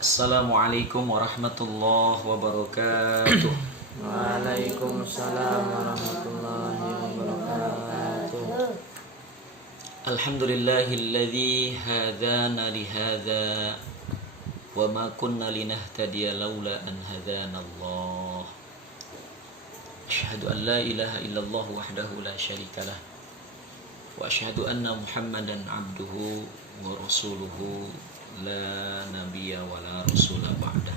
Assalamualaikum warahmatullahi wabarakatuh. Waalaikumsalam warahmatullahi wabarakatuh. Alhamdulillahilladzi hadana lihadza wa ma kunna linahtadiya laula an hadana Allah. Asyhadu an la ilaha illallah wahdahu la syarikalah wa asyhadu anna Muhammadan abduhu wa rasuluhu la nabiyya wa la rasula ba'da.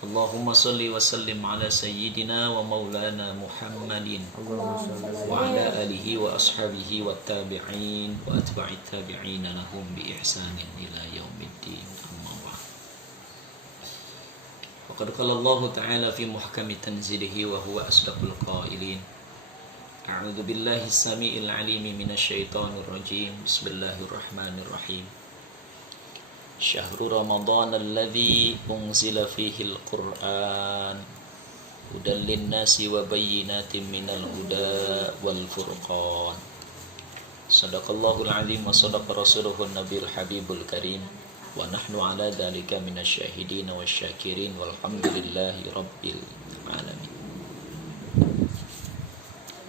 Allahumma salli wa sallim ala sayyidina wa maulana Muhammadin wa ala alihi wa ashabihi wa tabi'in wa atba'it tabi'in lahum bi ihsanin ila yaumiddin, amma ba'd. Faqad qala Allah ta'ala fi muhkami tanzilihi wa huwa asdaqul qailin. A'udzu billahi as-sami'il 'alimi minasy syaithanir rajim. Bismillahirrahmanirrahim. Syahrul Ramadan alladzi unzila fihi al-Qur'an hudan lin-nasi wa bayyinatin minal huda wal furqan. Shadaqallahul 'azim wa shadaqa rasuluhun nabiyul habibul karim wa nahnu 'ala dzalika minasyahidin wasyakirin walhamdulillahi rabbil alamin.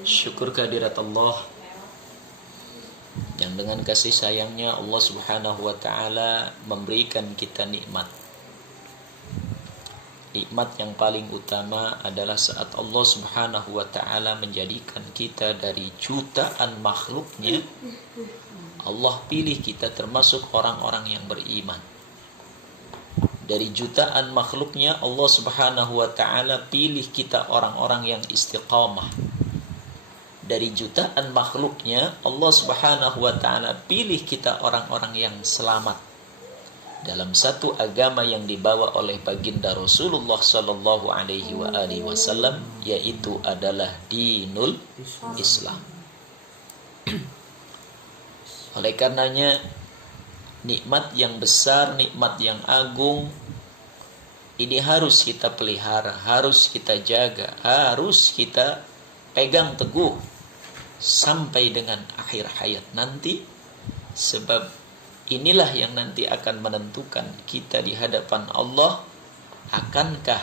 Syukur kehadirat Allah yang dengan kasih sayangnya Allah subhanahu wa ta'ala memberikan kita nikmat. Nikmat yang paling utama adalah saat Allah subhanahu wa ta'ala menjadikan kita dari jutaan makhluknya, Allah pilih kita termasuk orang-orang yang beriman. Dari jutaan makhluknya Allah subhanahu wa ta'ala pilih kita orang-orang yang istiqamah. Dari jutaan makhluknya Allah subhanahu wa ta'ala pilih kita orang-orang yang selamat dalam satu agama yang dibawa oleh baginda Rasulullah sallallahu alaihi wasallam, yaitu adalah dinul Islam. Oleh karenanya nikmat yang besar, nikmat yang agung ini harus kita pelihara, harus kita jaga, harus kita pegang teguh sampai dengan akhir hayat nanti, sebab inilah yang nanti akan menentukan kita di hadapan Allah. Akankah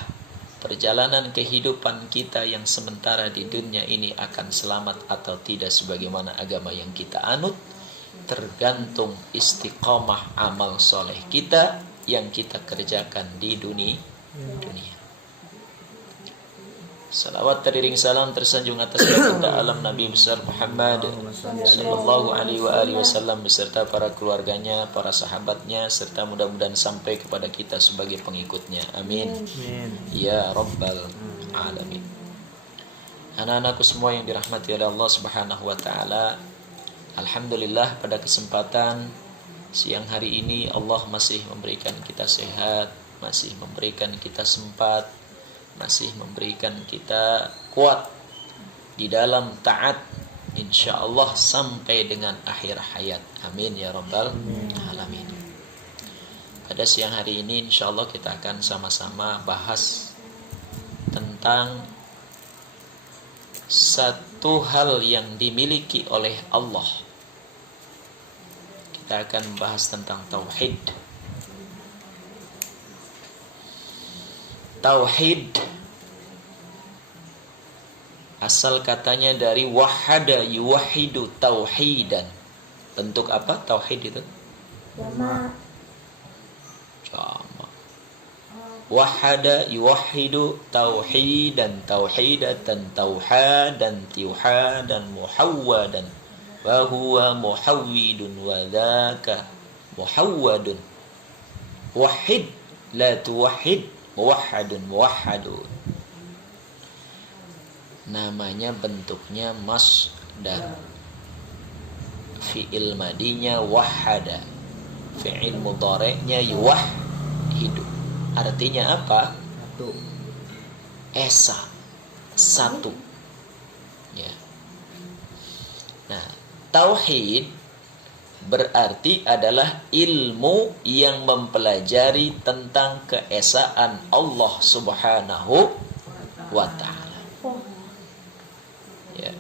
perjalanan kehidupan kita yang sementara di dunia ini akan selamat atau tidak sebagaimana agama yang kita anut? Tergantung istiqamah amal soleh kita yang kita kerjakan di dunia. Salawat teriring salam tersanjung atas baginda alam Nabi besar Muhammad sallallahu alaihi wasallam beserta para keluarganya, para sahabatnya, serta mudah-mudahan sampai kepada kita sebagai pengikutnya. Amin. Ya Rabbal Alamin. Anak-anakku semua yang dirahmati oleh Allah subhanahu wa ta'ala, alhamdulillah pada kesempatan siang hari ini Allah masih memberikan kita sehat, masih memberikan kita sempat, masih memberikan kita kuat di dalam taat, insyaallah sampai dengan akhir hayat. Amin ya rabbal alamin. Pada siang hari ini insyaallah kita akan sama-sama bahas tentang satu hal yang dimiliki oleh Allah. Kita akan membahas tentang tauhid. Tauhid asal katanya dari wahada yuwahidu tauhidan. Bentuk apa tauhid itu? Jama'. Wahada yuwahidu tauhidan, tauhidatan, tauhadan, tiuhadan, muhawwadan, wa huwa muhawwidun wa dzaka muhawwadun. Wahid la tuwahhid, muwahhadun muwahhadun. Namanya bentuknya masdar. Fi'il madinya wahada, fi'il mudhari'nya yuwahhidu. Artinya apa? Satu. Esa, satu. Ya. Nah, tauhid berarti adalah ilmu yang mempelajari tentang keesaan Allah subhanahu wa ta'ala. Ya.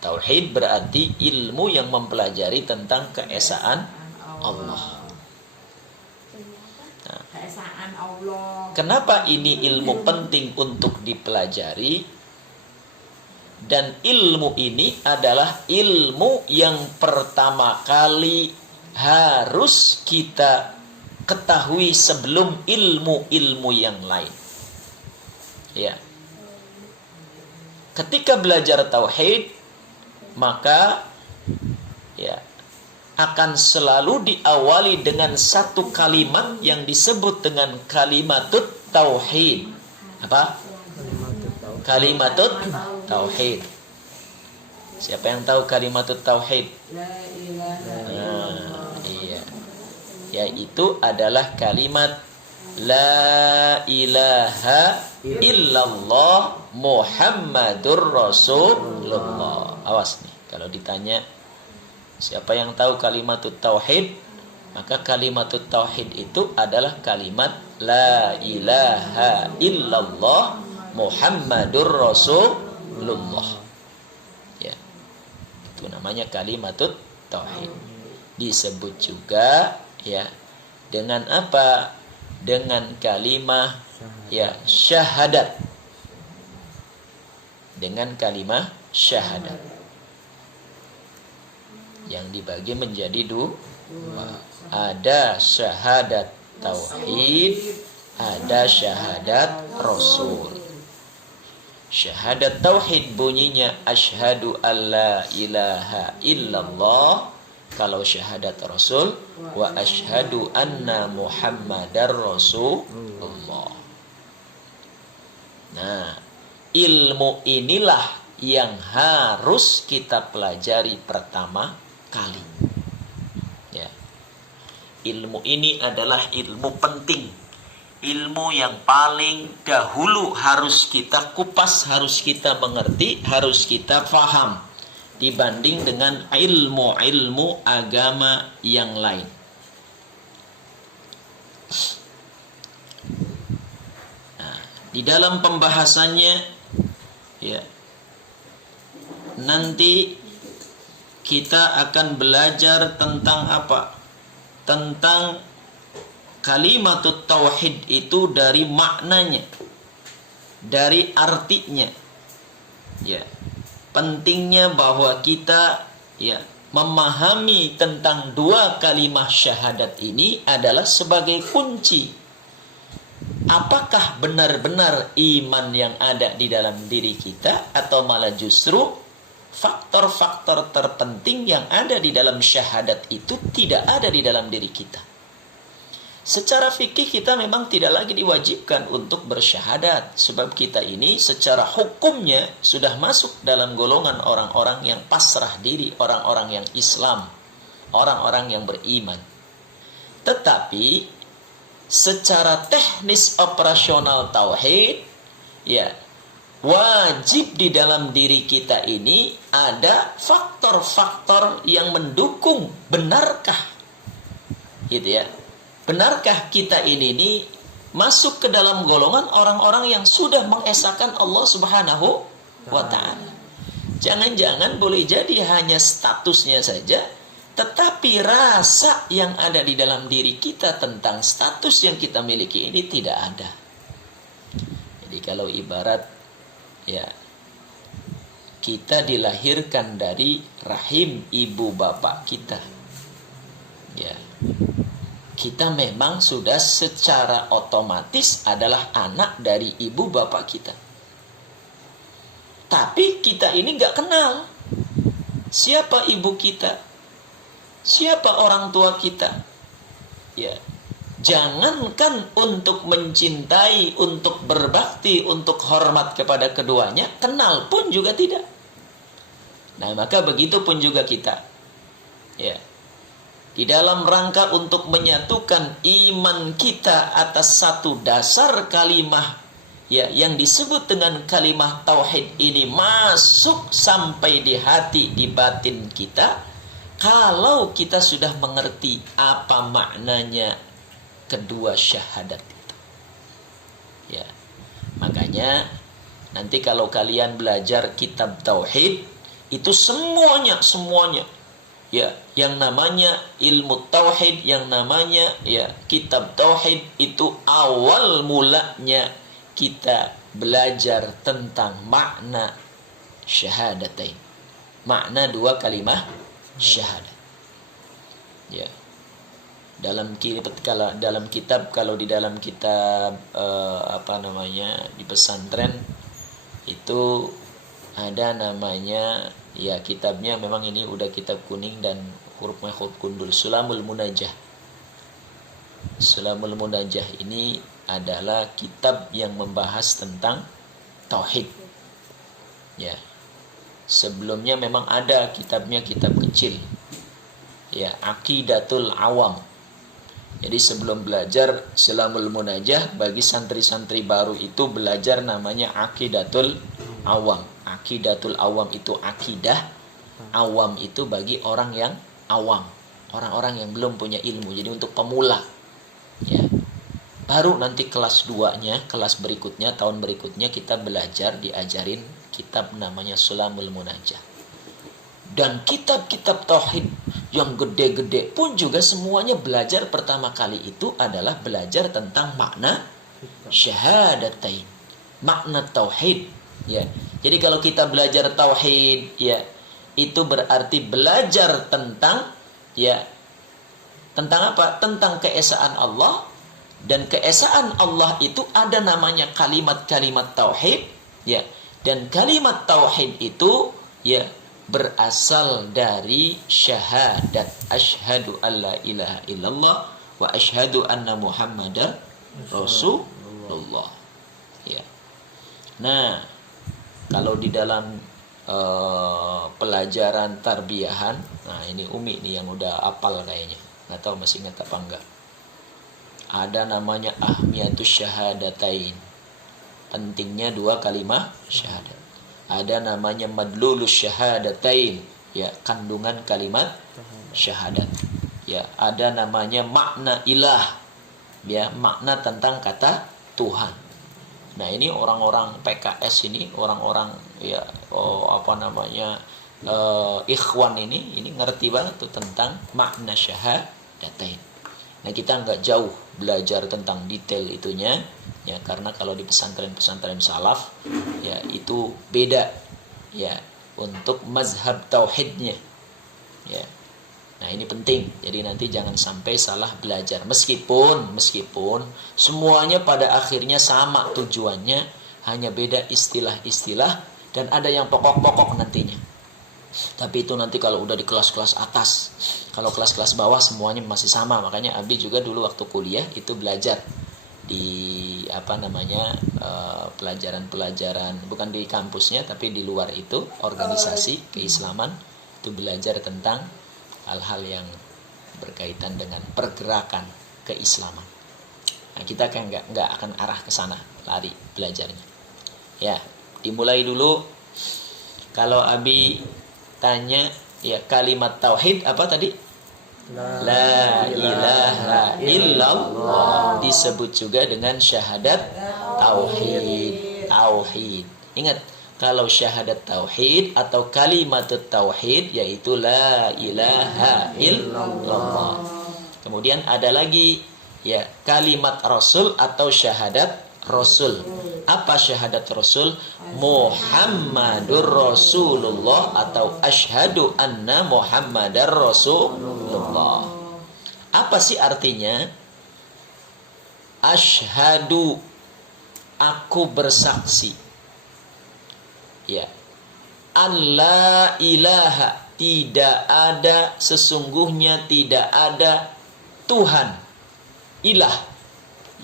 Tauhid berarti ilmu yang mempelajari tentang keesaan Allah. kebesaran Allah. Kenapa ini ilmu penting untuk dipelajari? Dan ilmu ini adalah ilmu yang pertama kali harus kita ketahui sebelum ilmu-ilmu yang lain. Ya. Ketika belajar tauhid, maka ya akan selalu diawali dengan satu kalimat yang disebut dengan kalimatut tauhid. Apa? Kalimatut tauhid. Siapa yang tahu kalimatut tauhid? La ilaha Iya. Yaitu adalah kalimat la ilaha illallah Muhammadur Rasulullah. Awas nih, kalau ditanya siapa yang tahu kalimatut tauhid, maka kalimatut tauhid itu adalah kalimat la ilaha illallah Muhammadur Rasulullah. Ya. Itu namanya kalimatut tauhid. Disebut juga ya dengan apa? Dengan kalimah ya syahadat. Dengan kalimah syahadat. Yang dibagi menjadi dua. Ada syahadat tauhid, ada syahadat rasul. Syahadat tauhid bunyinya asyhadu alla ilaha illallah. Kalau syahadat rasul wa asyhadu anna muhammadar rasulullah. Nah, ilmu inilah yang harus kita pelajari pertama kali. Ya. Ilmu ini adalah ilmu penting. Ilmu yang paling dahulu harus kita kupas, harus kita mengerti, harus kita faham dibanding dengan ilmu-ilmu agama yang lain. Nah, di dalam pembahasannya ya nanti kita akan belajar tentang apa? Tentang kalimatut tauhid itu dari maknanya, dari artinya. Ya. Pentingnya bahwa kita ya memahami tentang dua kalimat syahadat ini adalah sebagai kunci. Apakah benar-benar iman yang ada di dalam diri kita atau malah justru faktor-faktor terpenting yang ada di dalam syahadat itu tidak ada di dalam diri kita. Secara fikih kita memang tidak lagi diwajibkan untuk bersyahadat. Sebab kita ini secara hukumnya sudah masuk dalam golongan orang-orang yang pasrah diri, orang-orang yang Islam, orang-orang yang beriman. Tetapi secara teknis operasional tauhid, ya wajib di dalam diri kita ini ada faktor-faktor yang mendukung. Benarkah? Gitu ya. Benarkah kita ini masuk ke dalam golongan orang-orang yang sudah mengesahkan Allah Subhanahu wa ta'ala? Jangan-jangan boleh jadi hanya statusnya saja, tetapi rasa yang ada di dalam diri kita tentang status yang kita miliki ini tidak ada. Jadi kalau ibarat ya kita dilahirkan dari rahim ibu bapak kita, ya kita memang sudah secara otomatis adalah anak dari ibu bapak kita. Tapi kita ini gak kenal siapa ibu kita, siapa orang tua kita. Ya, jangankan untuk mencintai, untuk berbakti, untuk hormat kepada keduanya, kenal pun juga tidak. Nah, maka begitu pun juga kita. Ya. Di dalam rangka untuk menyatukan iman kita atas satu dasar kalimah ya yang disebut dengan kalimah tauhid ini masuk sampai di hati, di batin kita, kalau kita sudah mengerti apa maknanya kedua syahadat itu. Ya. Makanya nanti kalau kalian belajar kitab tauhid itu semuanya ya yang namanya ilmu tauhid, yang namanya ya kitab tauhid itu awal mulanya kita belajar tentang makna syahadatain. Makna dua kalimah syahadat. Ya. Dalam kitab kalau di dalam kitab di pesantren itu ada namanya ya kitabnya memang ini udah kitab kuning dan hurufnya huruf gundul, Sulamul Munajah. Sulamul Munajah ini adalah kitab yang membahas tentang tauhid. Ya. Sebelumnya memang ada kitabnya, kitab kecil. Ya, Aqidatul Awam. Jadi sebelum belajar Sulamul Munajah, bagi santri-santri baru itu belajar namanya Aqidatul Awam. Aqidatul Awam itu akidah, awam itu bagi orang yang awam, orang-orang yang belum punya ilmu. Jadi untuk pemula. Ya. Baru nanti kelas 2-nya, kelas berikutnya, tahun berikutnya kita belajar diajarin kitab namanya Sulamul Munajah. Dan kitab-kitab tauhid yang gede-gede pun juga semuanya belajar pertama kali itu adalah belajar tentang makna syahadatain, makna tauhid. Ya, jadi kalau kita belajar tauhid, ya itu berarti belajar tentang tentang apa? Tentang keesaan Allah, dan keesaan Allah itu ada namanya kalimat-kalimat tauhid, ya. Dan kalimat tauhid itu ya berasal dari syahadat, asyhadu alla ilaha illallah wa asyhadu anna muhammadar rasulullah. Ya. Nah, kalau di dalam pelajaran tarbiyahan, nah ini Umi nih yang udah apal kayaknya, nggak tahu masih ingat apa enggak. Ada namanya ahmiyatus syahadatain, pentingnya dua kalimat syahadat. Ada namanya madlulus syahadatain, ya kandungan kalimat syahadat. Ya, ada namanya makna ilah, ya makna tentang kata Tuhan. Nah, ini orang-orang PKS ini, orang-orang ya ikhwan ini ngerti banget tuh tentang makna syahadatain. Nah, kita nggak jauh belajar tentang detail itunya, ya karena kalau di pesantren-pesantren salaf, ya itu beda, ya untuk mazhab tauhidnya, ya. Nah, ini penting. Jadi nanti jangan sampai salah belajar. Meskipun semuanya pada akhirnya sama tujuannya, hanya beda istilah-istilah dan ada yang pokok-pokok nantinya. Tapi itu nanti kalau udah di kelas-kelas atas. Kalau kelas-kelas bawah semuanya masih sama. Makanya Abi juga dulu waktu kuliah itu belajar di pelajaran-pelajaran bukan di kampusnya tapi di luar itu, organisasi keislaman, itu belajar tentang hal-hal yang berkaitan dengan pergerakan keislaman. Nah, kita kan nggak akan arah ke sana, lari belajarnya. Ya, dimulai dulu. Kalau Abi tanya, ya kalimat tauhid apa tadi? La ilaha illallah, disebut juga dengan syahadat tauhid. Ingat, kalau syahadat tauhid atau kalimat tauhid yaitu la ilaha illallah. Kemudian ada lagi ya kalimat rasul atau syahadat rasul. Apa syahadat rasul? Muhammadur Rasulullah atau asyhadu anna Muhammadar Rasulullah. Apa sih artinya? Asyhadu, aku bersaksi. Ya. Alla ilaha, tidak ada, sesungguhnya tidak ada Tuhan, ilah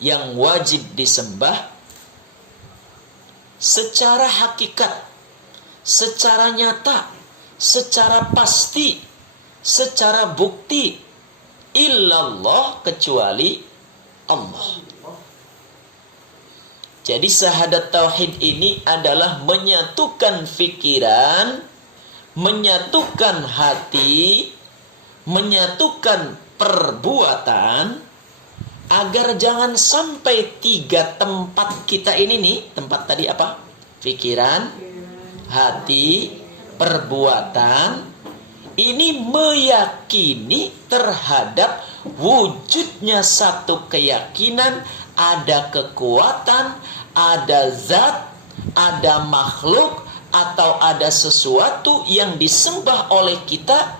yang wajib disembah secara hakikat, secara nyata, secara pasti, secara bukti, illallah, kecuali Allah. Jadi syahadat tauhid ini adalah menyatukan fikiran, menyatukan hati, menyatukan perbuatan, agar jangan sampai tiga tempat kita ini nih, tempat tadi apa? Pikiran, hati, perbuatan, Ini meyakini terhadap wujudnya satu keyakinan, ada kekuatan, ada zat, ada makhluk, atau ada sesuatu yang disembah oleh kita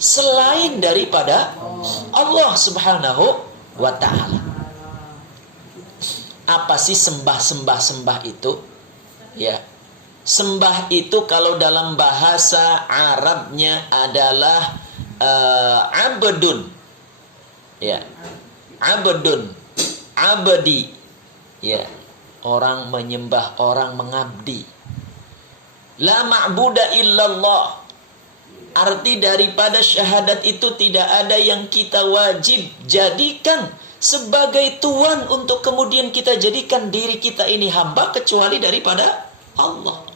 selain daripada Allah Subhanahu wa ta'ala. Apa sih sembah itu? Ya. Sembah itu kalau dalam bahasa Arabnya adalah abdun. Ya. Abdun. Abdi. Ya. Orang menyembah, orang mengabdi. La ma'buda illallah. Arti daripada syahadat itu tidak ada yang kita wajib jadikan sebagai Tuhan untuk kemudian kita jadikan diri kita ini hamba kecuali daripada Allah.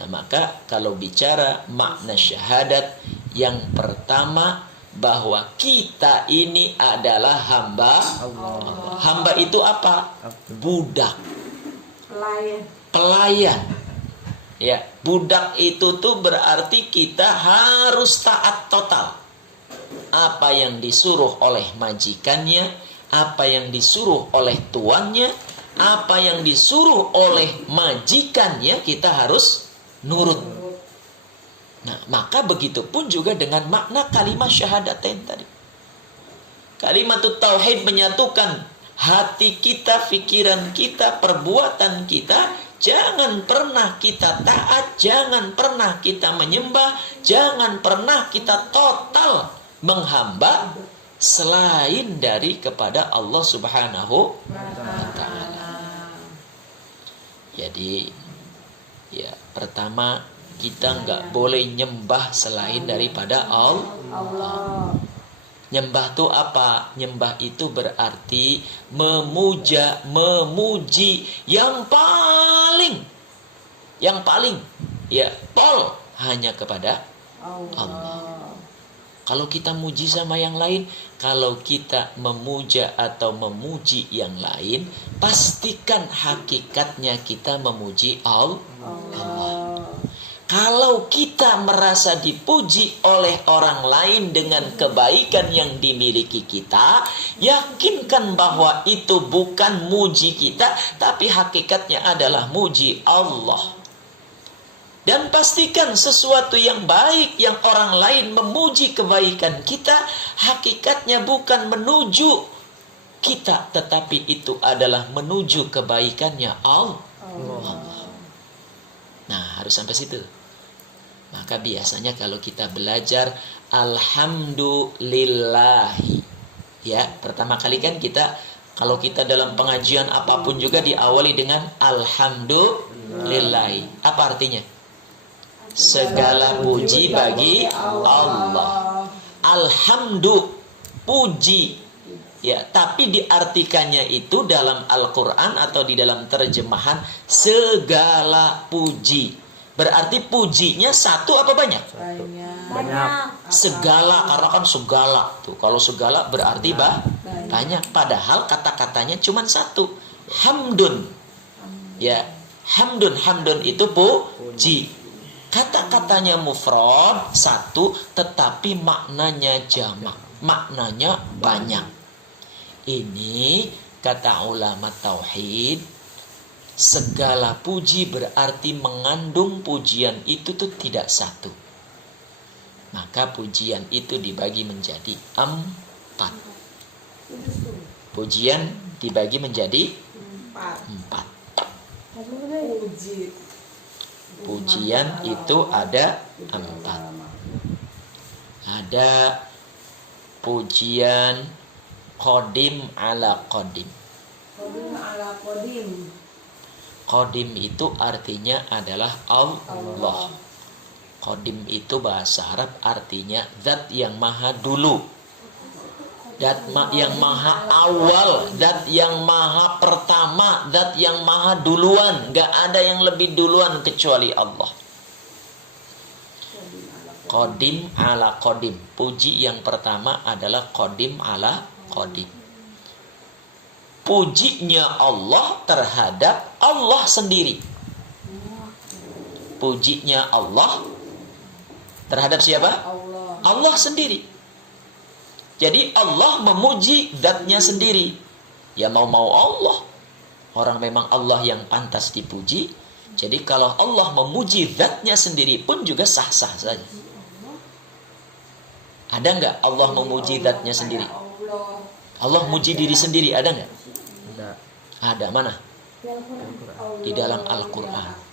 Nah, maka kalau bicara makna syahadat, yang pertama bahwa kita ini adalah hamba Allah. Hamba itu apa? Budak. Pelayan. Ya, budak itu tuh berarti kita harus taat total. Apa yang disuruh oleh majikannya, apa yang disuruh oleh tuannya, apa yang disuruh oleh majikannya, kita harus nurut. Nah, maka begitu pun juga dengan makna kalimat syahadatain tadi. Kalimat tauhid menyatukan hati kita, pikiran kita, perbuatan kita. Jangan pernah kita taat, jangan pernah kita menyembah, jangan pernah kita total menghamba selain dari kepada Allah Subhanahu wa ta'ala. Jadi ya, pertama kita nggak boleh nyembah selain daripada Allah. Nyembah itu apa? Nyembah itu berarti memuja, memuji yang paling ya tol hanya kepada Allah. Kalau kita muji sama yang lain, kalau kita memuja atau memuji yang lain, pastikan hakikatnya kita memuji Allah. Kalau kita merasa dipuji oleh orang lain dengan kebaikan yang dimiliki kita, yakinkan bahwa itu bukan muji kita, tapi hakikatnya adalah muji Allah. Dan pastikan sesuatu yang baik yang orang lain memuji kebaikan kita, hakikatnya bukan menuju kita, tetapi itu adalah menuju kebaikannya Allah. Nah, harus sampai situ. Maka biasanya kalau kita belajar alhamdulillahi, ya, pertama kali kan kita, kalau kita dalam pengajian apapun juga diawali dengan alhamdulillahi. Apa artinya? Segala puji bagi Allah. Alhamdu, puji. Ya, tapi diartikannya itu dalam Al-Quran atau di dalam terjemahan segala puji. Berarti pujinya satu apa banyak? Banyak. Segala, karena kan segala tuh. Kalau segala berarti banyak. Padahal kata-katanya cuma satu. Hamdun. Ya, hamdun. Hamdun itu puji. Kata-katanya mufrad satu, tetapi maknanya jamak. Maknanya banyak. Ini kata ulama tauhid, segala puji berarti mengandung pujian itu tuh tidak satu. Maka pujian itu dibagi menjadi 4. Pujian dibagi menjadi 4. Pujian itu ada 4. Ada pujian qadim ala qadim. Qadim itu artinya adalah Allah. Qadim itu bahasa Arab artinya zat yang maha dulu, zat yang maha awal, zat yang maha pertama, zat yang maha duluan. Gak ada yang lebih duluan kecuali Allah. Qadim ala qadim. Puji yang pertama adalah qadim ala qadim. Pujinya Allah terhadap Allah sendiri. Pujinya Allah Terhadap siapa? Allah. Allah sendiri. Jadi Allah memuji zatnya sendiri. Ya mau-mau Allah. Orang memang Allah yang pantas dipuji. Jadi kalau Allah memuji zatnya sendiri pun juga sah-sah saja. Ada nggak Allah memuji zatnya sendiri? Allah. Allah muji diri sendiri, ada nggak? Ada. Ada, mana? Di dalam Al-Quran.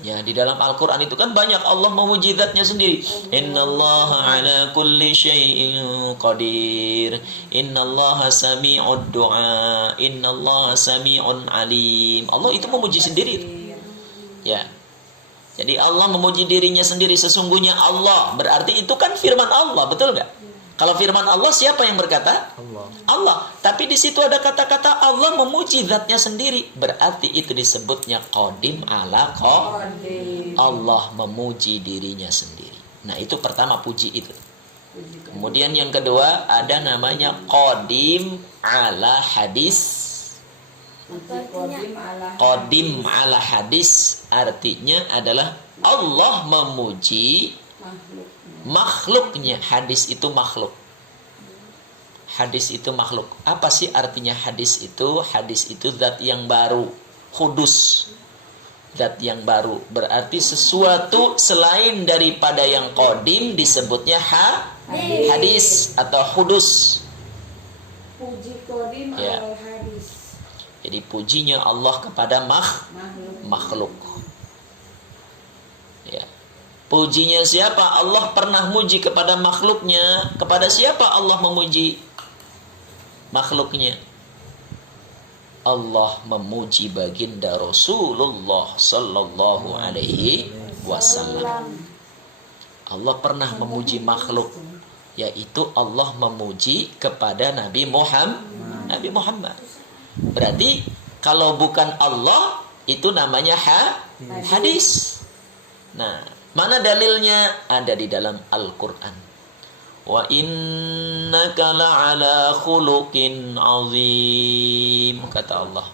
Ya, di dalam Al-Quran itu kan banyak Allah memuji zatnya sendiri. Innallaha ala kulli syai'in qadir. Innallaha sami'ud du'a. Innallaha sami'un alim. Allah itu memuji sendiri. Ya. Jadi Allah memuji dirinya sendiri. Sesungguhnya Allah. Berarti itu kan firman Allah, betul nggak? Kalau firman Allah siapa yang berkata? Allah. Allah. Tapi di situ ada kata-kata Allah memuji zatnya sendiri. Berarti itu disebutnya qadim ala qadim. Allah memuji dirinya sendiri. Nah, itu pertama puji itu. Kemudian yang kedua ada namanya qadim ala hadis. Qadim ala hadis artinya adalah Allah memuji makhluknya. Hadis itu makhluk. Hadis itu makhluk. Apa sih artinya hadis itu? Hadis itu zat yang baru, kudus. Zat yang baru berarti sesuatu selain daripada yang qadim disebutnya hadis atau kudus. Puji qadim Ya. ala hadis. Jadi pujinya Allah kepada makhluk. Ya. Pujinya siapa? Allah pernah muji kepada makhluknya. Kepada siapa Allah memuji makhluknya? Allah memuji baginda Rasulullah sallallahu alaihi wasallam. Allah pernah memuji makhluk, yaitu Allah memuji kepada Nabi Muhammad. Berarti kalau bukan Allah itu namanya hadis. Nah, mana dalilnya? Ada di dalam Al-Quran. Wa innaka la'ala khuluqin azim, kata Allah.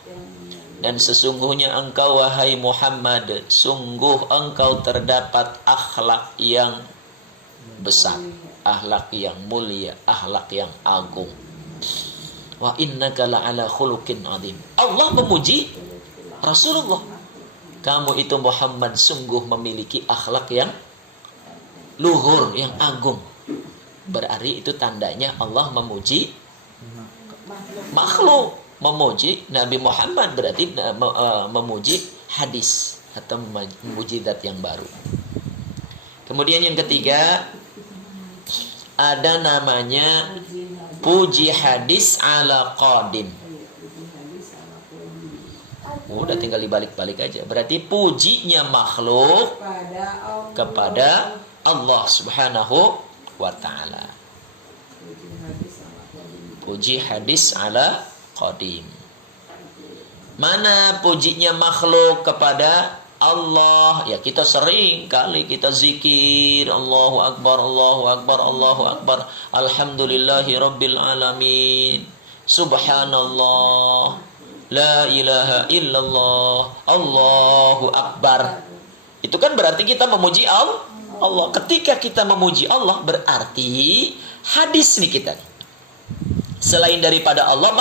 Dan sesungguhnya engkau wahai Muhammad, sungguh engkau terdapat akhlak yang besar, akhlak yang mulia, akhlak yang agung. Wa innaka la'ala khuluqin azim. Allah memuji Rasulullah. Kamu itu Muhammad sungguh memiliki akhlak yang luhur, yang agung. Berarti itu tandanya Allah memuji makhluk. Memuji Nabi Muhammad berarti memuji hadis atau memuji zat yang baru. Kemudian yang ketiga ada namanya puji hadis ala qadim. Udah tinggal dibalik-balik aja. Berarti pujinya makhluk kepada Allah Subhanahu wa ta'ala. Puji hadis ala qadim. Mana pujinya makhluk kepada Allah? Ya kita sering kali kita zikir Allahu Akbar, Allahu Akbar, Allahu Akbar, Alhamdulillahi Rabbil Alamin, Subhanallah, La ilaha illallah, Allahu Akbar. Itu kan berarti kita memuji Allah. Ketika kita memuji Allah berarti hadis nih kita. Selain daripada Allah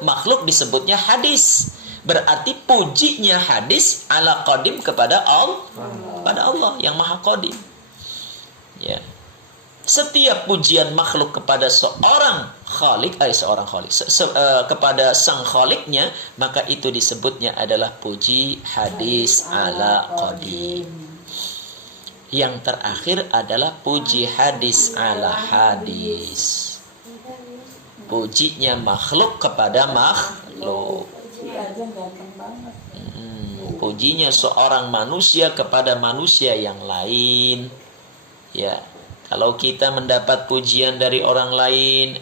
makhluk disebutnya hadis. Berarti pujinya hadis ala qadim kepada Allah, pada Allah yang maha qadim. Ya. Setiap pujian makhluk kepada seorang khalik, kepada sang khaliknya, maka itu disebutnya adalah puji hadis ala qadim. Yang terakhir adalah puji hadis ala hadis. Pujinya makhluk kepada makhluk. Pujinya seorang manusia kepada manusia yang lain. Ya. Kalau kita mendapat pujian dari orang lain,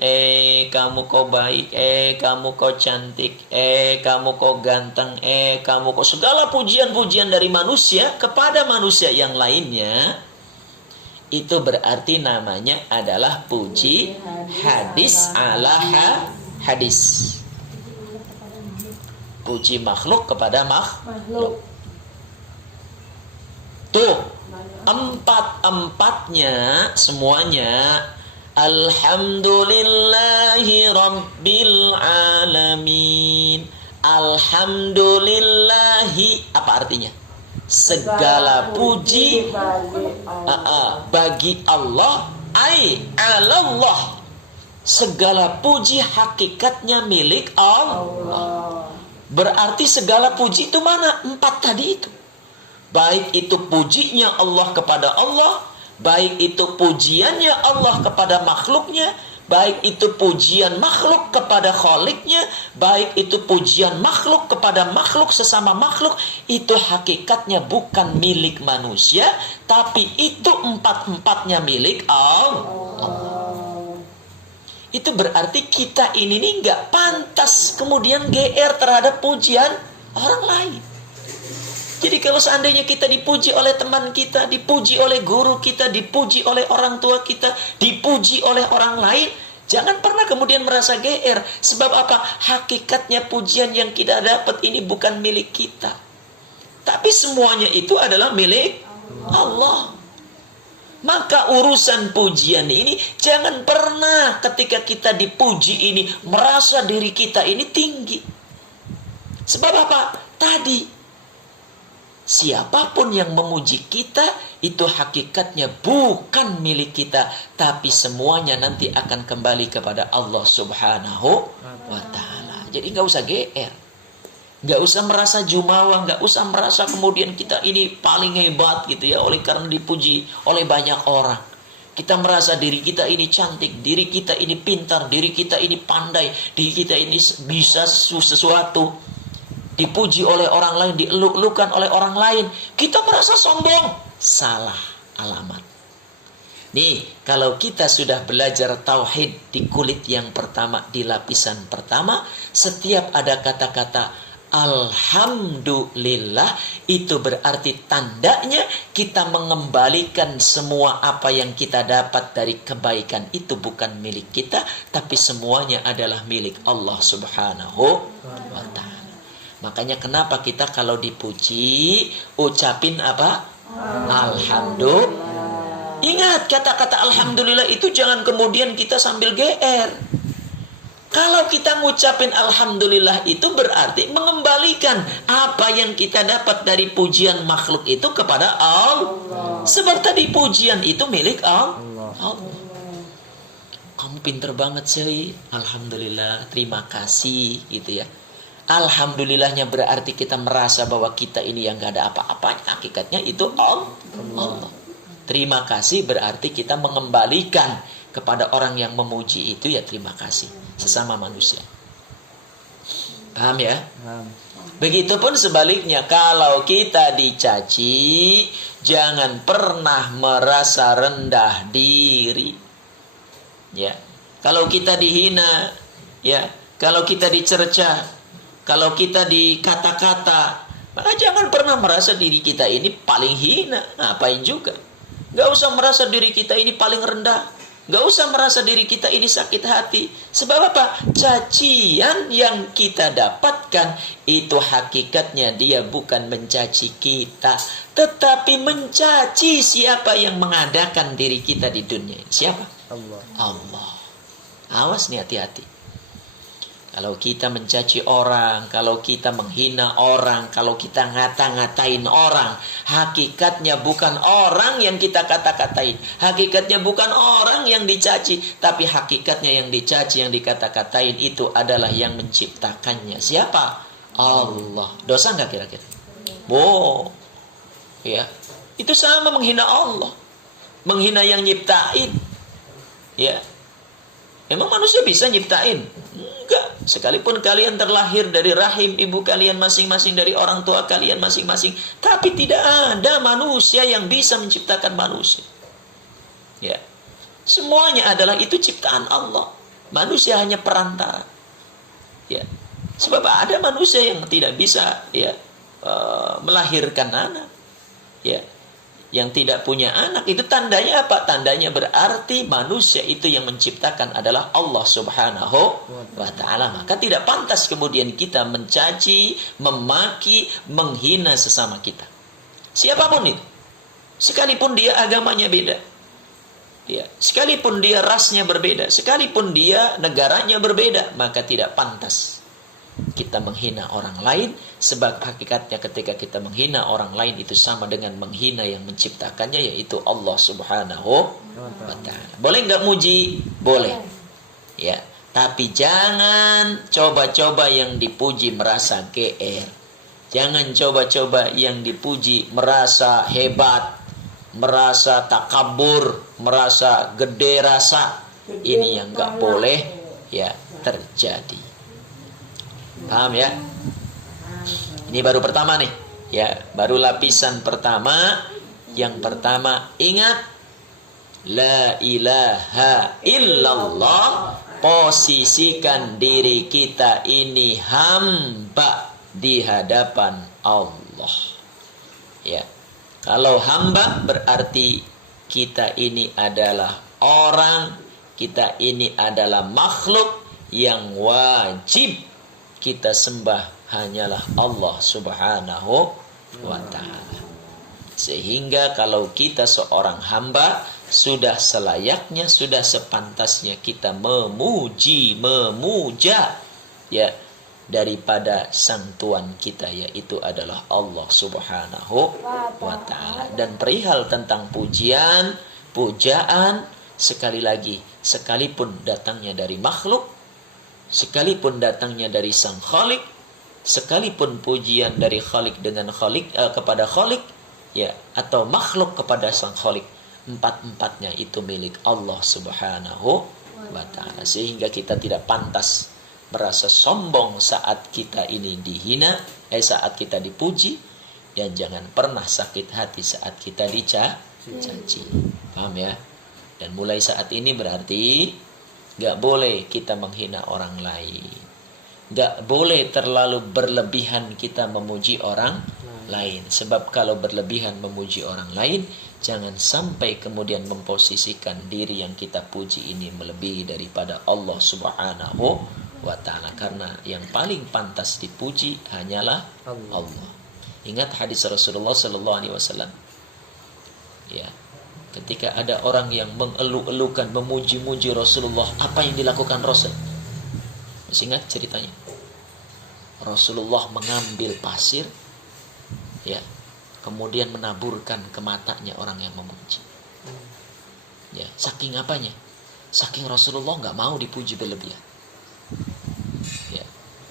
kamu kok baik, kamu kok cantik, kamu kok ganteng, kamu kok, segala pujian-pujian dari manusia kepada manusia yang lainnya, itu berarti namanya adalah puji hadis ala hadis. Puji makhluk kepada makhluk. Tuh, Empat-empatnya semuanya alhamdulillahi rabbil alamin. Alhamdulillahi apa artinya? Segala puji bagi Allah, ai alallah. Segala puji hakikatnya milik Allah. Berarti segala puji itu mana? Empat tadi itu. Baik itu pujinya Allah kepada Allah, baik itu pujiannya Allah kepada makhluknya, baik itu pujian makhluk kepada Khaliknya, baik itu pujian makhluk kepada makhluk sesama makhluk, itu hakikatnya bukan milik manusia, tapi itu empat-empatnya milik Allah. Itu berarti kita ini nih nggak pantas kemudian GR terhadap pujian orang lain. Jadi kalau seandainya kita dipuji oleh teman kita, dipuji oleh guru kita, dipuji oleh orang tua kita, dipuji oleh orang lain, jangan pernah kemudian merasa GR. Sebab apa? Hakikatnya pujian yang kita dapat ini bukan milik kita, tapi semuanya itu adalah milik Allah. Maka urusan pujian ini jangan pernah ketika kita dipuji ini merasa diri kita ini tinggi. Sebab apa? Tadi siapapun yang memuji kita itu hakikatnya bukan milik kita, tapi semuanya nanti akan kembali kepada Allah Subhanahu wa ta'ala. Jadi gak usah GR, gak usah merasa jumawa, gak usah merasa kemudian kita ini paling hebat gitu ya, oleh karena dipuji oleh banyak orang. Kita merasa diri kita ini cantik, diri kita ini pintar, diri kita ini pandai, diri kita ini bisa sesuatu. Dipuji oleh orang lain, dieluk-elukan oleh orang lain, kita merasa sombong. Salah alamat. Nih, kalau kita sudah belajar tauhid di kulit yang pertama, di lapisan pertama, setiap ada kata-kata alhamdulillah, itu berarti tandanya kita mengembalikan semua apa yang kita dapat dari kebaikan itu bukan milik kita, tapi semuanya adalah milik Allah Subhanahu wa ta'ala. Makanya kenapa kita kalau dipuji ucapin apa? Alhamdulillah. Ingat kata-kata alhamdulillah itu jangan kemudian kita sambil GR. Kalau kita ngucapin alhamdulillah itu berarti mengembalikan apa yang kita dapat dari pujian makhluk itu kepada Allah. Sebab tadi pujian itu milik Allah. Kamu pinter banget sih. Alhamdulillah, terima kasih gitu ya. Alhamdulillahnya berarti kita merasa bahwa kita ini yang gak ada apa-apanya. Hakikatnya itu Allah. Terima kasih berarti kita mengembalikan kepada orang yang memuji itu ya terima kasih. Sesama manusia. Paham ya? Begitupun sebaliknya. Kalau kita dicaci, jangan pernah merasa rendah diri. Ya. Kalau kita dihina, ya. Kalau kita dicerca, kalau kita dikata-kata, maka jangan pernah merasa diri kita ini paling hina. Ngapain juga? Gak usah merasa diri kita ini paling rendah. Gak usah merasa diri kita ini sakit hati. Sebab apa? Cacian yang kita dapatkan itu hakikatnya dia bukan mencaci kita, tetapi mencaci siapa yang mengadakan diri kita di dunia. Siapa? Allah. Awas nih, hati-hati. Kalau kita mencaci orang, kalau kita menghina orang, kalau kita ngata-ngatain orang, hakikatnya bukan orang yang kita kata-katain. Hakikatnya bukan orang yang dicaci, tapi hakikatnya yang dicaci, yang dikata-katain itu adalah yang menciptakannya. Siapa? Allah. Dosa nggak kira-kira? Ya. Itu sama menghina Allah. Menghina yang nyiptain. Ya. Emang manusia bisa nyiptain? Enggak. Sekalipun kalian terlahir dari rahim ibu kalian masing-masing, dari orang tua kalian masing-masing, tapi tidak ada manusia yang bisa menciptakan manusia. Ya. Semuanya adalah itu ciptaan Allah. Manusia hanya perantara. Ya. Sebab ada manusia yang tidak bisa ya melahirkan anak. Ya. Yang tidak punya anak, itu tandanya apa? Tandanya berarti manusia itu yang menciptakan adalah Allah Subhanahu wa ta'ala. Maka tidak pantas kemudian kita mencaci, memaki, menghina sesama kita. Siapapun itu. sekalipun dia agamanya beda. Ya, sekalipun dia rasnya berbeda, sekalipun dia negaranya berbeda, maka tidak pantas kita menghina orang lain, sebab hakikatnya ketika kita menghina orang lain itu sama dengan menghina yang menciptakannya, yaitu Allah Subhanahu wa ta'ala. Boleh nggak muji? Boleh. Ya, tapi jangan coba-coba yang dipuji merasa GR. Jangan coba-coba yang dipuji merasa hebat, merasa takabur, merasa gede rasa. Ini yang nggak boleh ya terjadi. Paham ya? Ini baru pertama nih. Ya, baru lapisan pertama. Yang pertama, ingat la ilaha illallah. Posisikan diri kita ini hamba di hadapan Allah. Ya. Kalau hamba berarti kita ini adalah orang, kita ini adalah makhluk yang wajib kita sembah hanyalah Allah Subhanahu wa ta'ala. Sehingga kalau kita seorang hamba, sudah selayaknya, sudah sepantasnya kita memuji, memuja ya daripada sang Tuhan kita, yaitu adalah Allah Subhanahu wa ta'ala. Dan perihal tentang pujian, pujaan, sekali lagi, sekalipun datangnya dari makhluk, sekalipun datangnya dari sang Khalik, sekalipun pujian dari Khalik dengan Khalik kepada Khalik, ya, atau makhluk kepada sang Khalik, empat-empatnya itu milik Allah Subhanahu wa ta'ala. Sehingga kita tidak pantas merasa sombong saat kita ini dihina, saat kita dipuji, dan jangan pernah sakit hati saat kita dicaci. Paham ya? Dan mulai saat ini berarti gak boleh kita menghina orang lain. Gak boleh terlalu berlebihan kita memuji orang lain. Sebab kalau berlebihan memuji orang lain, jangan sampai kemudian memposisikan diri yang kita puji ini melebihi daripada Allah Subhanahu wa ta'ala. Karena yang paling pantas dipuji hanyalah Allah. Ingat hadis Rasulullah sallallahu alaihi wasallam. Ya. Ketika ada orang yang mengeluh-elukan, memuji-muji Rasulullah, apa yang dilakukan Rasul? Masih ingat ceritanya? Rasulullah mengambil pasir, ya, kemudian menaburkan ke matanya orang yang memuji. Ya, saking apanya? Saking Rasulullah nggak mau dipuji berlebihan. Ya,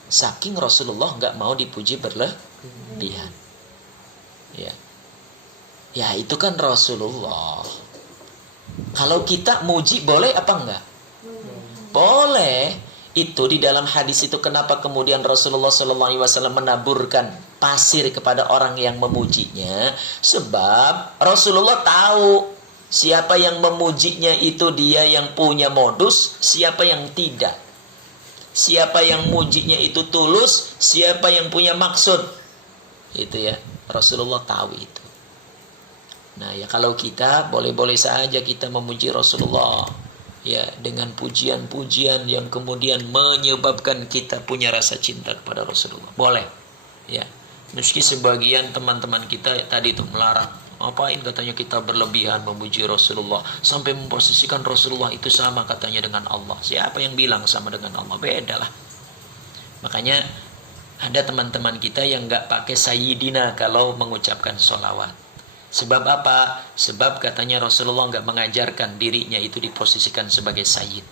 saking Rasulullah nggak mau dipuji berlebihan. Ya. Ya itu kan Rasulullah. Kalau kita muji boleh apa enggak? Boleh. Itu di dalam hadis itu kenapa kemudian Rasulullah SAW menaburkan pasir kepada orang yang memujinya? Sebab Rasulullah tahu siapa yang memujinya itu dia yang punya modus, siapa yang tidak. Siapa yang mujinya itu tulus, siapa yang punya maksud. Itu ya, Rasulullah tahu itu. Nah ya kalau kita boleh-boleh saja kita memuji Rasulullah ya dengan pujian-pujian yang kemudian menyebabkan kita punya rasa cinta kepada Rasulullah. Boleh. Ya. Meski sebagian teman-teman kita tadi itu melarang. Apain katanya kita berlebihan memuji Rasulullah sampai memposisikan Rasulullah itu sama katanya dengan Allah. Siapa yang bilang sama dengan Allah? Beda lah. Makanya ada teman-teman kita yang enggak pakai sayyidina kalau mengucapkan sholawat. Sebab apa? Sebab katanya Rasulullah enggak mengajarkan dirinya itu diposisikan sebagai sayyid.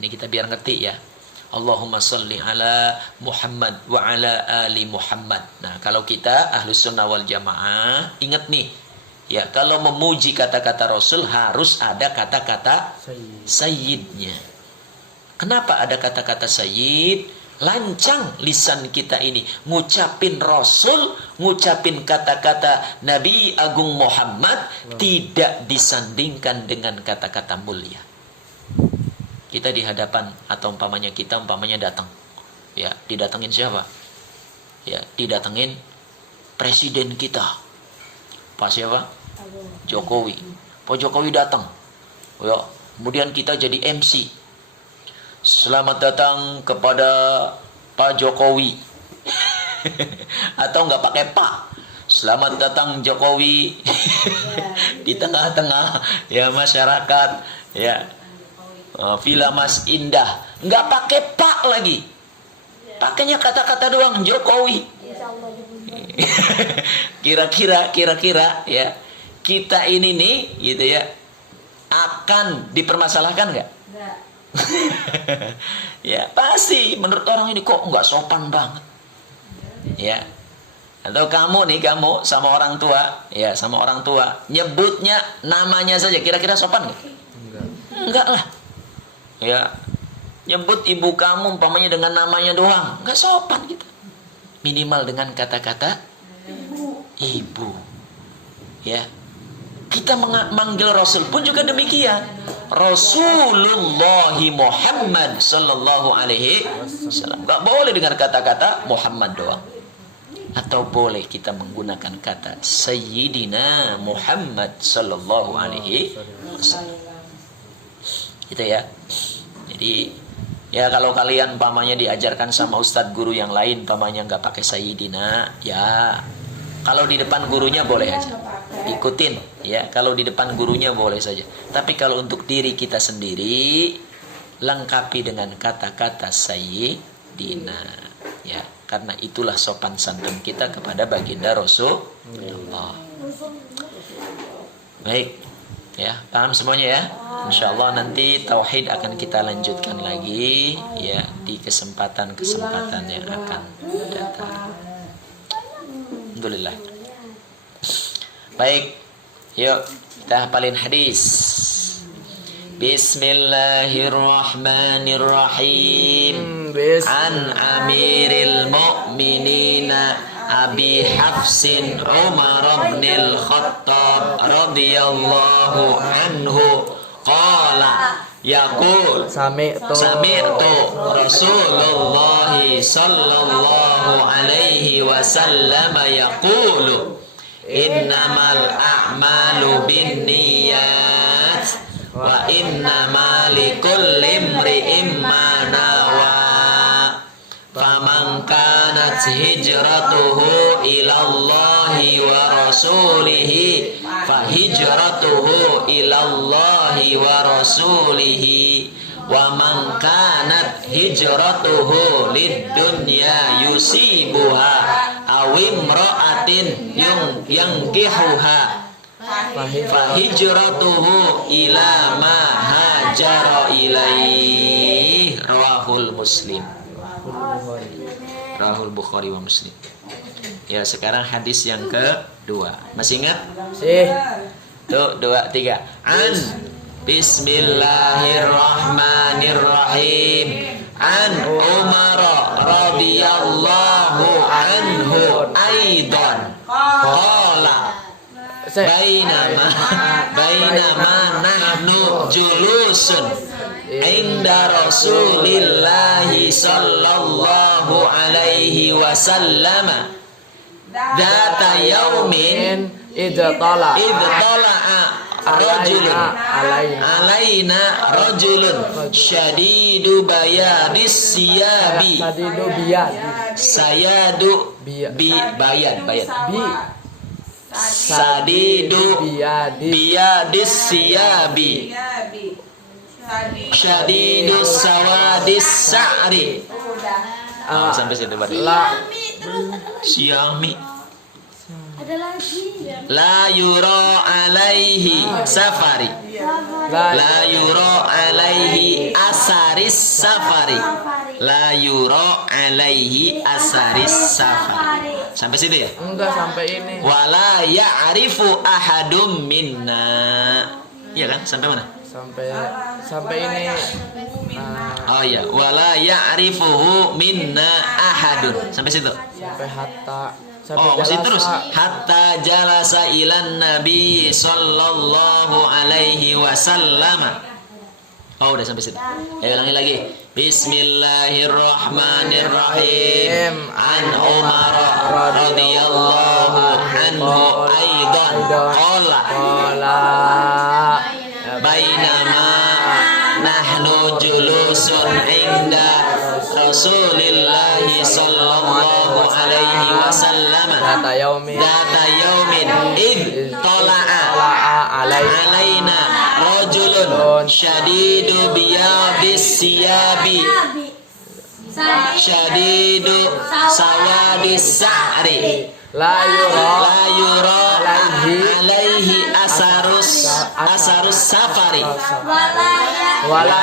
Ini kita biar ngerti ya. Allahumma salli ala Muhammad wa ala ali Muhammad. Nah, kalau kita Ahlus Sunnah wal Jamaah, ingat nih. Ya, kalau memuji kata-kata Rasul harus ada kata-kata sayyidnya. Kenapa ada kata-kata sayyid? Lancang lisan kita ini ngucapin Rasul, ngucapin kata-kata Nabi Agung Muhammad tidak disandingkan dengan kata-kata mulia. Kita di hadapan atau umpamanya datang. Ya, didatengin siapa? Ya, didatengin presiden kita. Pak siapa? Jokowi. Pak Jokowi datang. Ya, kemudian kita jadi MC. Selamat datang kepada Pak Jokowi. Atau nggak pakai Pak. Selamat datang Jokowi di tengah-tengah ya masyarakat ya. Villa Mas Indah, nggak pakai Pak lagi, pakainya kata-kata doang Jokowi. Kira-kira ya, kita ini nih gitu ya akan dipermasalahkan nggak? Ya pasti menurut orang ini kok nggak sopan banget ya. Atau kamu sama orang tua ya, sama orang tua nyebutnya namanya saja, kira-kira sopan nggak? Enggak lah ya. Nyebut ibu kamu umpamanya dengan namanya doang, nggak sopan gitu. Minimal dengan kata-kata ibu ya. Kita manggil Rasul pun juga demikian. Rasulullah Muhammad sallallahu alaihi wasallam. Enggak boleh dengan kata-kata Muhammad doang. Atau boleh kita menggunakan kata Sayyidina Muhammad sallallahu alaihi wasallam. Gitu ya. Jadi ya kalau kalian umpamanya diajarkan sama ustadz guru yang lain umpamanya nggak pakai Sayyidina, ya kalau di depan gurunya boleh aja ikutin ya, kalau di depan gurunya boleh saja. Tapi kalau untuk diri kita sendiri lengkapi dengan kata-kata Sayyidina ya, karena itulah sopan santun kita kepada baginda Rasulullah. Baik ya, paham semuanya ya. Insyaallah nanti tauhid akan kita lanjutkan lagi ya di kesempatan-kesempatan yang akan datang. Alhamdulillah. Baik, yuk kita hafalin hadis. Bismillahirrahmanirrahim. An Amiril Mu'minina Abi Hafsin Umar bin Al-Khattab radhiyallahu anhu qala yaqul sami'tu Rasulullah sallallahu alaihi wasallam yaqulu innamal a'malu binniyat wa innamal likulli imri'in ma nawa faman kanat hijratuhu ila Allahi wa rasulihi fa hijratuhu ila Allahi wa rasulihi wa man kanat hijratuhu lid-dunya yusibuha aw imra'atin yankihuha fa hijratuhu ila ma hajara ilaih. Rawahul Muslim. Rawahul Bukhari wa Muslim. Ya, sekarang hadis yang kedua. Masih ingat? Sih. Tuh, 2, 3. An Bismillahirrahmanirrahim. An Umar radhiyallahu anhu aidan qala bainama nahnu julusun inda Rasulillahi sallallahu alaihi wasallam data yaumin Idtala'a rajulun alaina rajulun syadidu bayadis siyabi sayadu bayad sadidu biyadis siyabi syadidu sawadis sa'ri. Sampai situ berarti. Siami. Ada lagi. La yura alaihi safari. La yura alaihi asaris safari. La yura alaihi asaris safari. Sampai situ ya? Enggak sampai ini. Wala ya'rifu ahadum minna. Iya kan? Sampai mana? Sampai ini. Oh iya, wala ya'rifuhu minna ahadun. Sampai situ. Sampai hatta. Oh, masih terus. Hatta jalasa ilan Nabi sallallahu alaihi wasallam. Oh, udah sampai situ. Ulangi lagi. Bismillahirrahmanirrahim. An Umar radhiyallahu anhu aidan qala bainama nahnu julusun inda Rasulillah sallallahu alaihi wasallam Data yaumin data yaumin id tala'a alaina rajulun syadidu biyadis siyabi syadidu sawadis sa'ri la yura alaihi asarus safari wala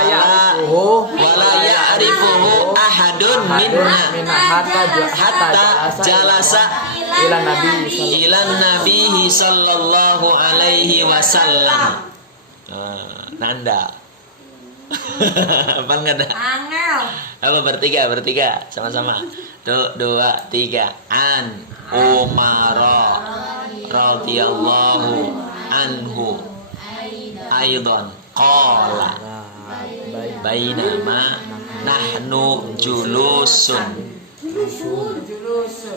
ya'rifuhu ahadun minna hatta jalasa ila nabi sallallahu alaihi wasallam. Nanda. Apa enggak ada? Apa bertiga sama-sama. 2, 3. An Umar radhiyallahu anhu aidan qala bainama nahnu julusun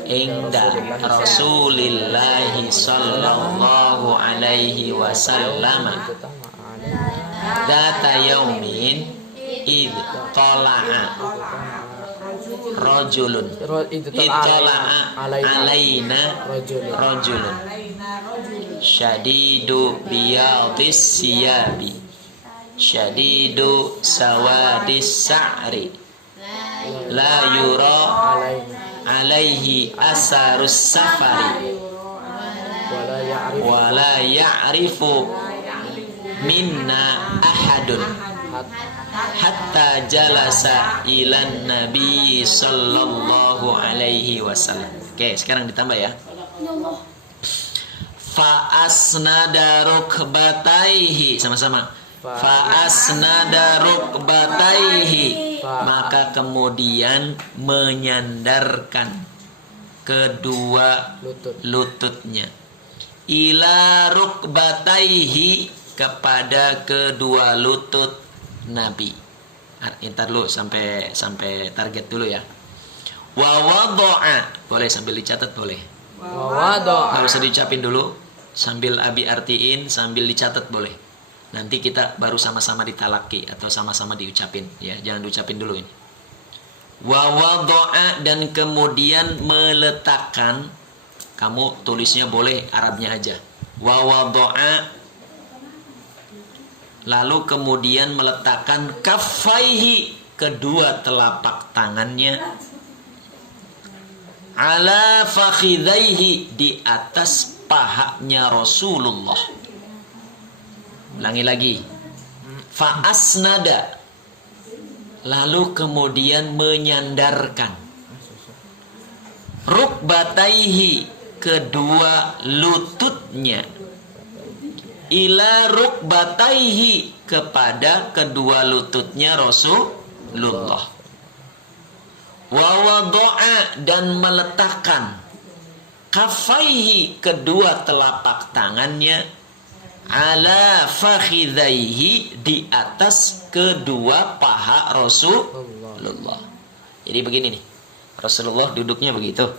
inda Rasulillahi sallallahu alaihi wasallam data yaumin id tala'a rajulun ittala'a alaina rajulun syadidu biyadis siyabi syadidu sawadis sa'ri la yura alaihi asarus safari wala ya'rifu minna ahadun hatta jalasa ilan nabi sallallahu alaihi wasallam. Oke, sekarang ditambah ya. Fa asnada rukbataihi, sama-sama. Fa asnada rukbataihi, maka kemudian menyandarkan kedua lututnya. Ila rukbataihi, kepada kedua lutut Nabi. Ntar dulu sampai target dulu ya. Wa wada'a, boleh sambil dicatat boleh. wa wada'a. Harus diucapin dulu sambil Abi artiin, sambil dicatat boleh. Nanti kita baru sama-sama ditalaki atau sama-sama diucapin ya. Jangan diucapin dulu ini. Wa wada'a, dan kemudian meletakkan, kamu tulisnya boleh Arabnya aja. Wa wada'a, lalu kemudian meletakkan kaffaihi, kedua telapak tangannya, ala fakhidhaihi, di atas pahanya Rasulullah. Ulangi lagi. Fa asnada, lalu kemudian menyandarkan, rukbataihi, kedua lututnya, ila rukbataihi, kepada kedua lututnya Rasulullah. Wa wada'a, dan meletakkan, kaffaihi, kedua telapak tangannya, ala fakhidhaihi, di atas kedua paha Rasulullah. Jadi begini nih, Rasulullah duduknya begitu,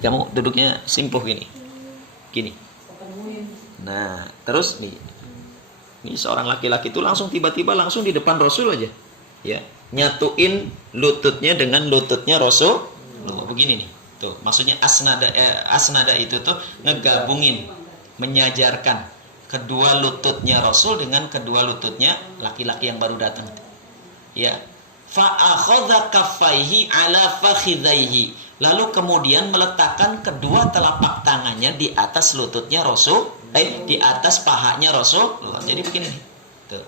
kamu duduknya simpuh gini. Nah, terus nih, ini seorang laki-laki itu langsung tiba-tiba langsung di depan Rasul aja, ya, nyatuin lututnya dengan lututnya Rasul. Begini nih, tuh, maksudnya asnada itu tuh ngegabungin, menyajarkan kedua lututnya Rasul dengan kedua lututnya laki-laki yang baru datang, ya. Fa akhadha kaffaihi ala fakhidhaihi, lalu kemudian meletakkan kedua telapak tangannya di atas lututnya Rasul, di atas pahanya Rasul. Jadi begini nih, tuh,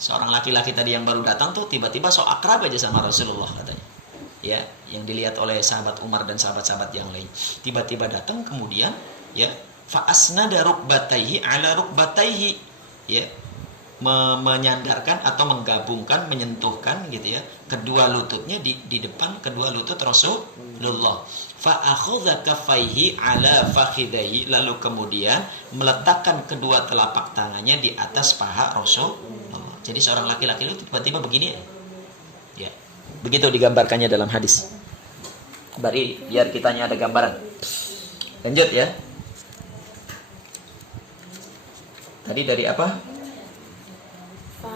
seorang laki-laki tadi yang baru datang tuh tiba-tiba so akrab aja sama Rasulullah katanya, ya, yang dilihat oleh sahabat Umar dan sahabat-sahabat yang lain. Tiba-tiba datang kemudian, ya, fa asnada rukbataihi ala rukbataihi, ya, menyandarkan atau menggabungkan, menyentuhkan gitu ya, kedua lututnya di depan kedua lutut Rasulullah. Fa akhadha kaffaihi ala fakhidaihi, lalu kemudian meletakkan kedua telapak tangannya di atas paha Rasulullah. Jadi seorang laki-laki itu tiba-tiba begini ya. Begitu digambarkannya dalam hadis. Biar kitanya ada gambaran. Lanjut ya. Tadi dari apa?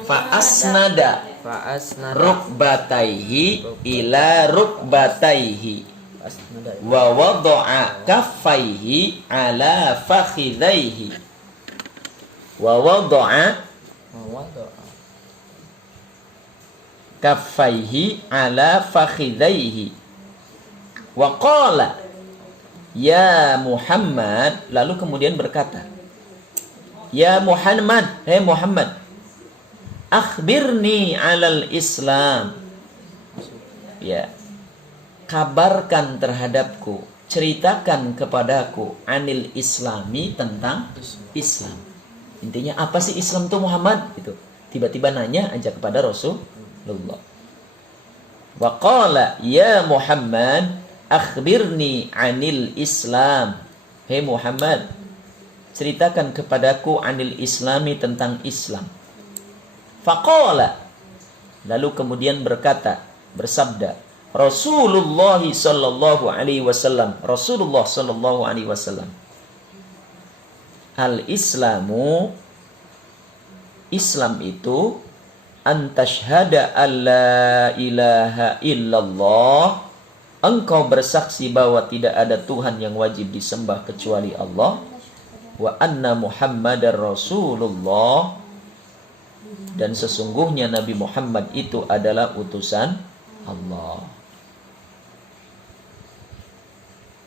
Fa asnada Fa'asnada. rukbataihi ila rukbataihi wa wada'a kaffaihi ala fakhidaihi wa wada'a kaffaihi ala fakhidaihi wa qala ya Muhammad, lalu kemudian berkata, ya Muhammad, hei Muhammad, akhbirni alal Islam, ya, kabarkan terhadapku, ceritakan kepadaku anil Islami, tentang Islam. Intinya apa sih Islam itu Muhammad? Gitu. Tiba-tiba nanya aja kepada Rasulullah. Wa qala ya Muhammad akhbirni anil Islam. Hei Muhammad, ceritakan kepadaku anil Islami, tentang Islam. Faqala, lalu kemudian berkata, bersabda Rasulullah sallallahu alaihi wasallam, Rasulullah sallallahu alaihi wasallam, al-Islamu, Islam itu antashhada alla ilaha illallah, engkau bersaksi bahwa tidak ada Tuhan yang wajib disembah kecuali Allah, wa anna Muhammadar Rasulullah, dan sesungguhnya Nabi Muhammad itu adalah utusan Allah.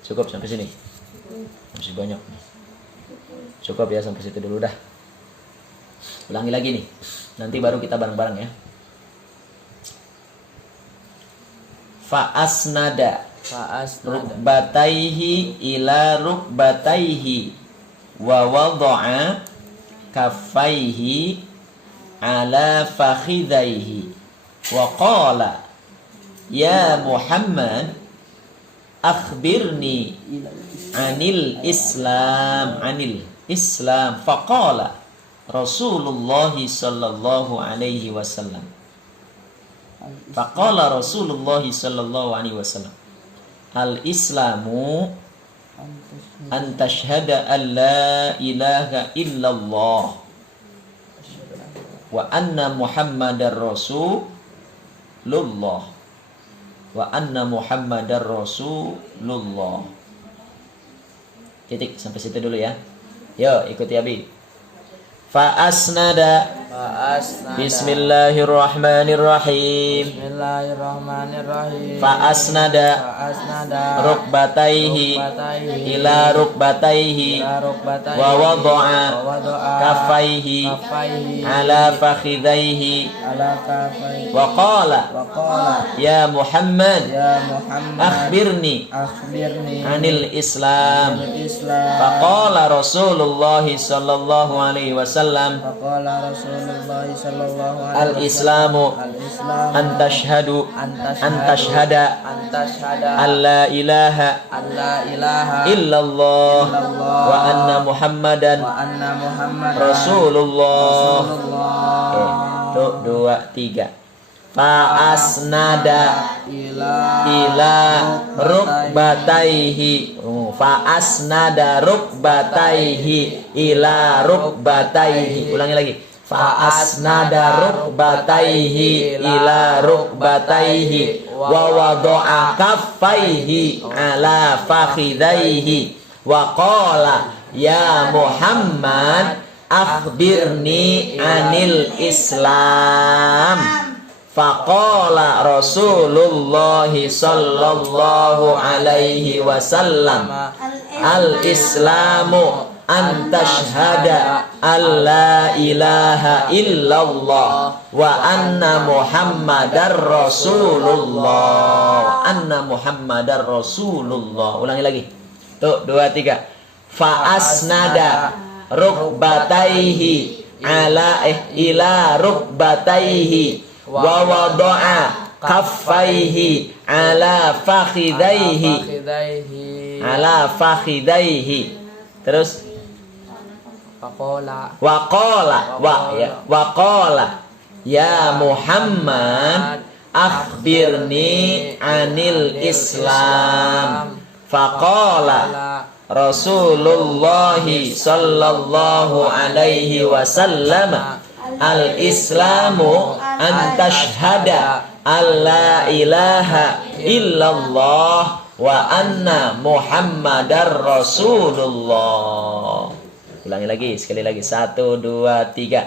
Cukup sampai sini? Masih banyak. Cukup ya, sampai situ dulu dah. Ulangi lagi nih. Nanti baru kita bareng-bareng ya. Fa'asnada rukbataihi ila rukbataihi wa wada'a kaffaihi ala fakhidaihi wa qala ya Muhammad akhbirni anil Islam faqala Rasulullah sallallahu alaihi wasallam faqala Rasulullah sallallahu alaihi wasallam al-Islamu an tashhada an la ilaha illallah wa anna Muhammadar Rasulullah wa anna Muhammadar Rasulullah. Titik sampai situ dulu ya. Yo, ikuti Abi. Fa'asnada Bismillahirrahmanirrahim. Bismillahirrahmanirrahim. Fa'asnada rukbataihi ila rukbataihi wa wada'a kaffaihi ala fakhidaihi wa qala ya Muhammad akhbirni anil Islam. Faqala Rasulullah sallallahu alaihi wasallam al-Islamu an tashhada an la ilaha illallah wa anna Muhammadan Rasulullah. Oke, 2, 3. Fa'asnada ila rukbataihi. Fa'asnada rukbataihi ila rukbataihi. Ulangi lagi. Fa'asnada rukbataihi ila rukbataihi wa wada'a kaffaihi ala fakhidaihi wa qala ya Muhammad akhbirni anil Islam. Faqala Rasulullah sallallahu alaihi wasallam al-Islamu an tashhada alla ilaha illallah wa anna Muhammadar Rasulullah. Anna Muhammadar Rasulullah. Ulangi lagi. Tuh, 2, 3. Fa'asnada rukbataihi ala ila rukbataihi wa wada'a kaffaihi ala fakhidaihi terus waqala ya Muhammad akhbirni anil Islam. Faqala Rasulullah sallallahu alaihi wasallam al-Islamu an tashhada alla ilaha illallah wa anna Muhammadar Rasulullah. Ulangi lagi, sekali lagi. 1, 2, 3.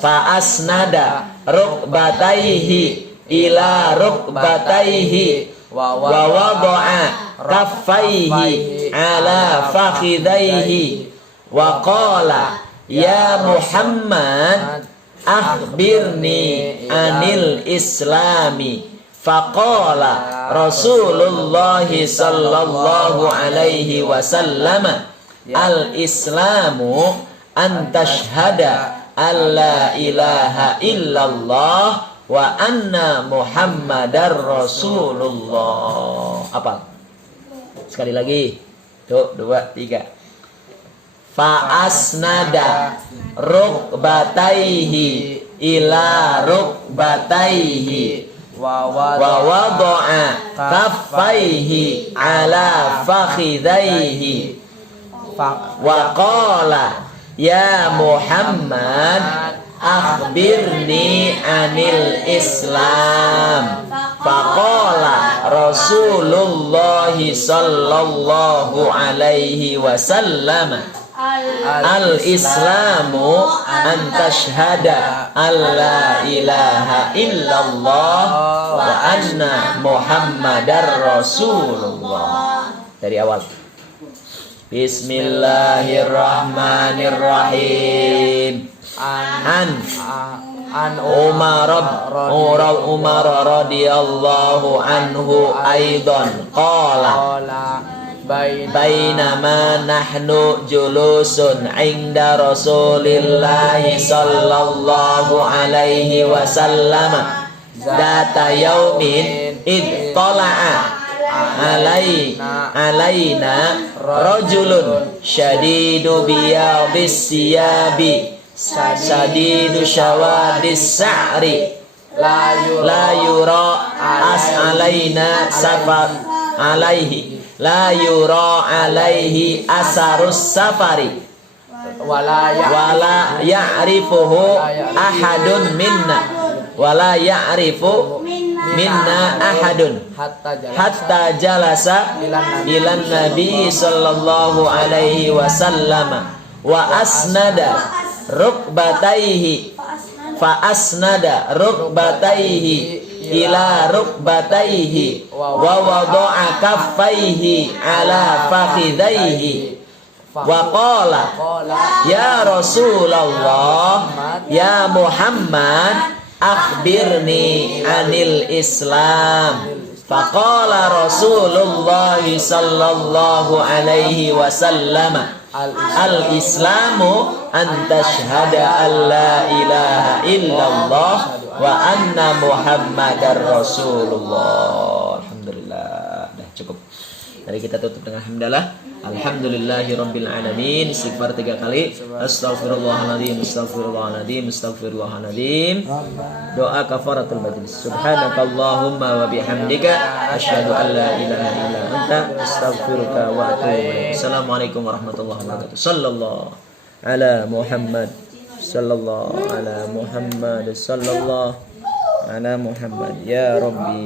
Fa'asnada rukbataihi ila rukbataihi wa wada'a kaffaihi ala fakhidaihi wa qala ya Muhammad akhbirni anil islami. Faqala Rasulullah sallallahu alaihi wasallam al-islamu an tashhada alla ilaha illallah wa anna Muhammadar Rasulullah. Apa? Sekali lagi. 1, 2, 3. Fa'asnada rukbataihi ila rukbataihi wa wada'a kaffaihi ala fakhidaihi wa qala ya Muhammad akhbirni anil islam. Faqala Rasulullah sallallahu alaihi wasallam al-islamu an tashhada alla ilaha illallah wa anna Muhammadar Rasulullah. Dari awal. Bismillahirrahmanirrahim. An Umar radhiyallahu anhu aidan qala bainama nahnu julusun inda Rasulillahi sallallahu alaihi wasallam data yaumin ittala'a alaina rajulun syadidu biyadis siyabi sadidu syawadis sa'ri la yura as alaina safar alaihi la yura alaihi asarus safari wala ya'rifuhu ahadun minna wala ya'rifu minna ahadun hatta jalasa ilan nabi sallallahu alaihi wasallam wa asnada rukbataihi fa asnada rukbataihi ila rukbataihi wa wada'a kaffaihi ala fakhidaihi wa qala ya Rasulullah ya Muhammad akhbirni anil islam. Faqala Rasulullah sallallahu alaihi wasallam al-islamu an tashhada alla ilaha illallah wa anna Muhammadar Rasulullah. Alhamdulillah. Dah cukup. Mari kita tutup dengan hamdalah. Alhamdulillahirabbil alamin. Istighfar 3 kali. Astaghfirullahaladzim, astaghfirullahaladzim, astaghfirullahaladzim. Doa kafaratul majlis. Subhanakallahumma wa bihamdika asyhadu an la ilaha illa anta astaghfiruka wa atubu ilaik. Assalamualaikum warahmatullahi wabarakatuh. Sallallahu ala Muhammad. Sallallahu ala Muhammad. Sallallahu ala Muhammad. Ya Rabbi.